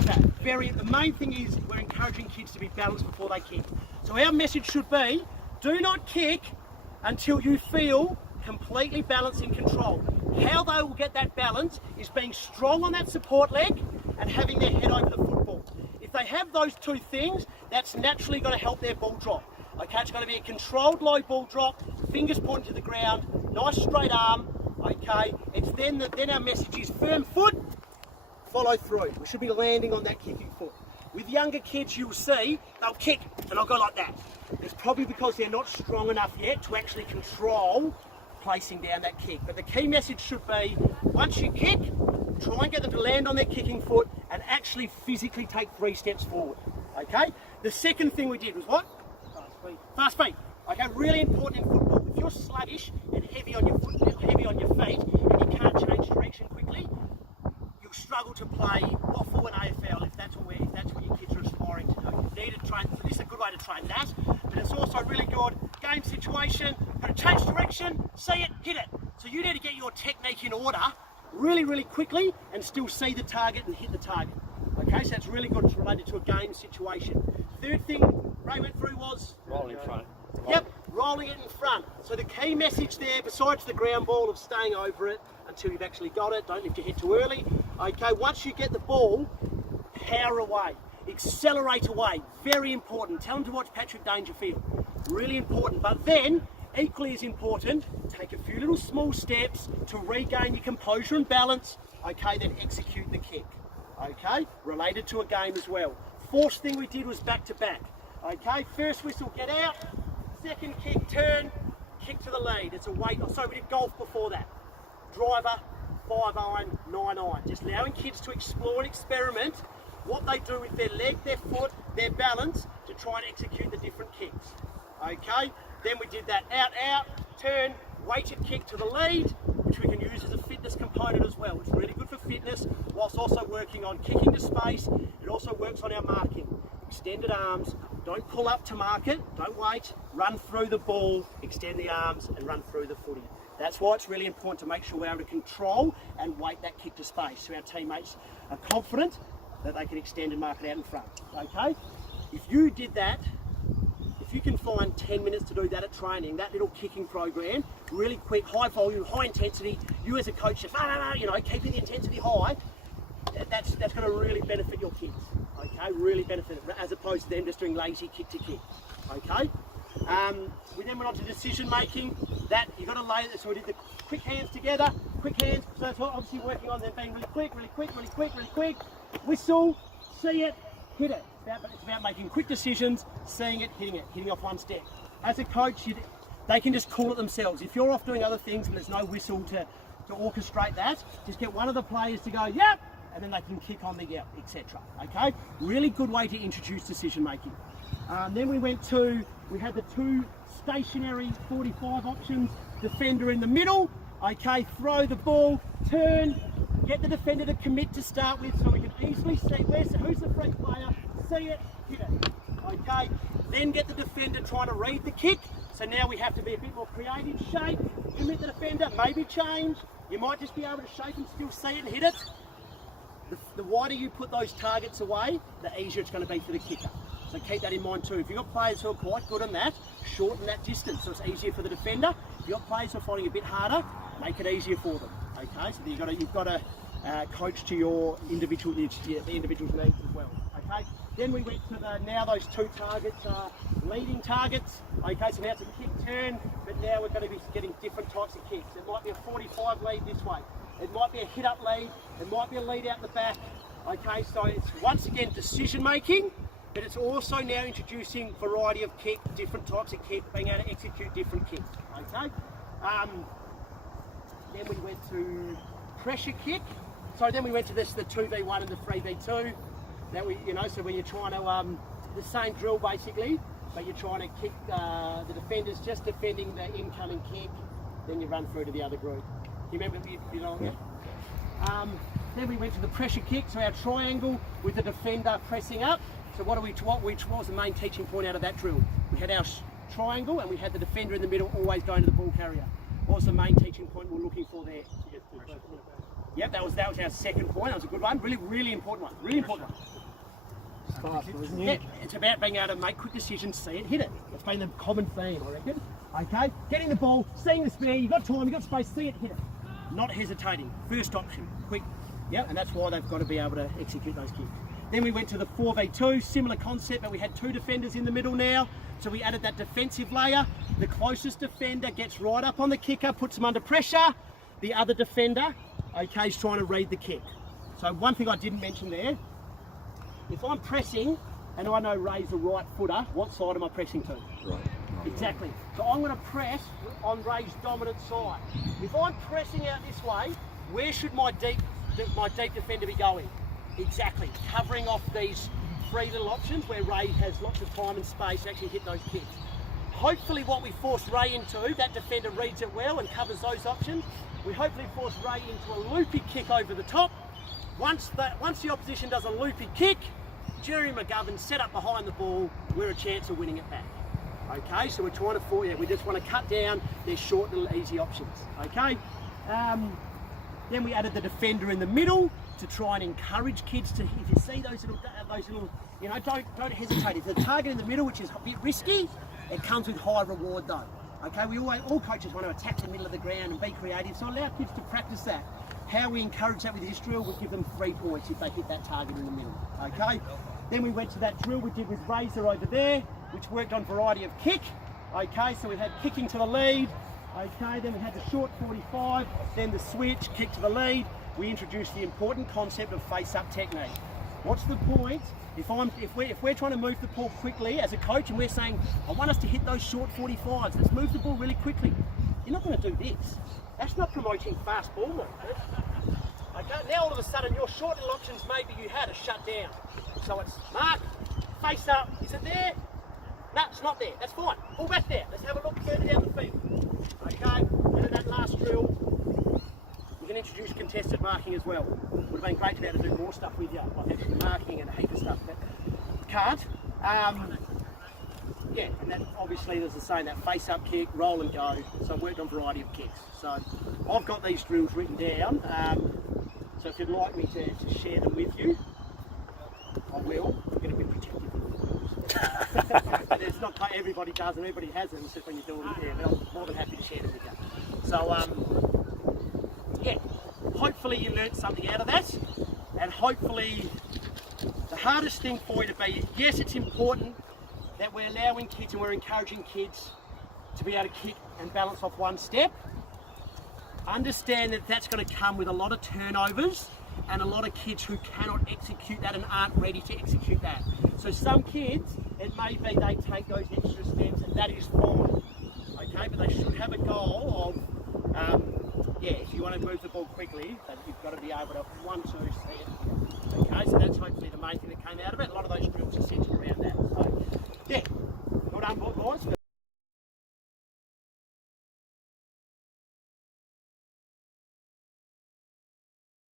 The main thing is we're encouraging kids to be balanced before they kick. So our message should be, do not kick until you feel completely balanced in control. How they will get that balance is being strong on that support leg and having their head over the football. If they have those two things, that's naturally going to help their ball drop. Okay, it's going to be a controlled low ball drop, fingers pointing to the ground, nice straight arm. Okay, it's then our message is firm foot, follow through. We should be landing on that kicking foot. With younger kids, you'll see they'll kick and they'll go like that. It's probably because they're not strong enough yet to actually control placing down that kick. But the key message should be, once you kick, try and get them to land on their kicking foot and actually physically take 3 steps forward. Okay? The second thing we did was what? Fast feet. Okay, really important in football. If you're sluggish and heavy on your foot, heavy on your feet, and you can't change direction quickly, you'll struggle to play waffle and AFL if that's what your kids are aspiring to do. You need to train. So this is a good way to train that, but it's also really good game situation. Got to change direction, see it, hit it. So you need to get your technique in order really, really quickly and still see the target and hit the target. Okay, so that's really good. It's related to a game situation. Third thing Ray went through was rolling in front. Yep, rolling it in front. So the key message there, besides the ground ball of staying over it until you've actually got it, don't lift your head too early. Okay, once you get the ball, power away, accelerate away. Very important. Tell them to watch Patrick Dangerfield. Really important. But then, equally as important, take a few little small steps to regain your composure and balance. Okay, then execute the kick. Okay, related to a game as well. Fourth thing we did was back to back. Okay, first whistle, get out. Second kick, turn, kick to the lead. It's a weight. So we did golf before that. Driver, 5-iron, 9-iron. Just allowing kids to explore and experiment what they do with their leg, their foot, their balance to try and execute the different kicks. Okay, then we did that out, turn, weighted kick to the lead, which we can use as a fitness component as well. It's really good for fitness, whilst also working on kicking to space. It also works on our marking. Extended arms, don't pull up to mark it, don't wait, run through the ball, extend the arms and run through the footy. That's why it's really important to make sure we're able to control and weight that kick to space so our teammates are confident that they can extend and mark it out in front. Okay? If you did that, if you can find 10 minutes to do that at training, that little kicking program, really quick, high volume, high intensity, you as a coach just, keeping the intensity high, that's going to really benefit your kids. Okay, really benefit it, as opposed to them just doing lazy kick to kick. Okay, we then went on to decision making. That you've got to lay it. So we did the quick hands together, quick hands. So it's obviously working on them being really quick, really quick, really quick, really quick. Whistle, see it, hit it. It's about making quick decisions, seeing it, hitting off one step. As a coach, they can just call it themselves. If you're off doing other things and there's no whistle to orchestrate that, just get one of the players to go, yep, and then they can kick on the yep, etc. Okay, really good way to introduce decision making. Then we had the 2 stationary 45 options, defender in the middle. Okay, throw the ball, turn, get the defender to commit to start with so we can easily see who's the free player, see it, hit it. Okay, then get the defender trying to read the kick. So now we have to be a bit more creative, shape, commit the defender, maybe change. You might just be able to shape and still see it and hit it. The wider you put those targets away, the easier it's going to be for the kicker. So keep that in mind too. If you've got players who are quite good on that, shorten that distance so it's easier for the defender. If you've got players who are finding it a bit harder, make it easier for them. Okay, so you've got to coach to your individual needs, the individual's needs as well. Okay, then we went to now those 2 targets are leading targets. Okay, so now it's a kick turn, but now we're going to be getting different types of kicks. It might be a 45 lead this way. It might be a hit up lead, it might be a lead out the back. Okay, so it's once again decision making, but it's also now introducing variety of kick, different types of kick, being able to execute different kicks. Okay, then we went to pressure kick. So then we went to the 2v1 and the 3v2. That so when you're trying to the same drill basically, but you're trying to kick the defenders just defending the incoming kick, then you run through to the other group. You remember, you know? Yeah. Then we went to the pressure kick, so our triangle with the defender pressing up. So what was the main teaching point out of that drill? We had our triangle and we had the defender in the middle always going to the ball carrier. What was the main teaching point we're looking for there? Yep, that was our second point. That was a good one. Really important one. Really important one. Yeah, it's about being able to make quick decisions, see it, hit it. That's been the common theme, I reckon. Okay, getting the ball, seeing the spare, you've got time, you've got space, see it, hit it. Not hesitating. First option, quick. Yeah, and that's why they've got to be able to execute those kicks. Then we went to the 4v2, similar concept, but we had 2 defenders in the middle now. So we added that defensive layer. The closest defender gets right up on the kicker, puts them under pressure. The other defender, okay, is trying to read the kick. So one thing I didn't mention there, if I'm pressing and I know Ray's a right footer, what side am I pressing to? Right. Exactly. So I'm going to press on Ray's dominant side. If I'm pressing out this way, where should my deep defender be going? Exactly. Covering off these 3 little options where Ray has lots of time and space to actually hit those kicks. Hopefully what we force Ray into, that defender reads it well and covers those options. We hopefully force Ray into a loopy kick over the top. Once the opposition does a loopy kick, Jerry McGovern set up behind the ball, we're a chance of winning it back. Okay, so we're trying to, we just want to cut down their short little easy options. Okay, then we added the defender in the middle to try and encourage kids to, if you see those little, you know, don't hesitate. If the target in the middle, which is a bit risky, it comes with high reward though. Okay, all coaches want to attack the middle of the ground and be creative, so allow kids to practice that. How we encourage that with this drill, we give them 3 points if they hit that target in the middle. Okay, then we went to that drill we did with Razor over there, which worked on variety of kick. Okay, so we had kicking to the lead. Okay, then we had the short 45, then the switch, kick to the lead. We introduced the important concept of face-up technique. What's the point? If we're trying to move the ball quickly as a coach and we're saying, I want us to hit those short 45s, let's move the ball really quickly. You're not going to do this. That's not promoting fast ball movement. Okay, now all of a sudden your short little options maybe you had are shut down. So it's mark, face up, is it there? No, it's not there, that's fine. Pull back there, let's have a look further down the field. Okay, and in that last drill, we can introduce contested marking as well. Would have been great to be able to do more stuff with you, like extra marking and a heap of stuff, but can't. Yeah, and then obviously there's the saying that face-up kick, roll and go. So I've worked on a variety of kicks. So I've got these drills written down. So if you'd like me to share them with you, I will. I'm going to be protective of the rules. But it's not like everybody does and everybody has them, it's just when you're doing it there. But I'm more than happy to share them with you. So yeah, hopefully you learnt something out of that. And hopefully the hardest thing for you to be, yes, it's important that we're allowing kids and we're encouraging kids to be able to kick and balance off one step. Understand that that's going to come with a lot of turnovers and a lot of kids who cannot execute that and aren't ready to execute that. So some kids, it may be they take those extra steps and that is fine. Okay, but they should have a goal of, yeah, if you want to move the ball quickly, then you've got to be able to 1, 2, see it. Okay, so that's hopefully the main thing that came out of it. A lot of those drills are centered around that. So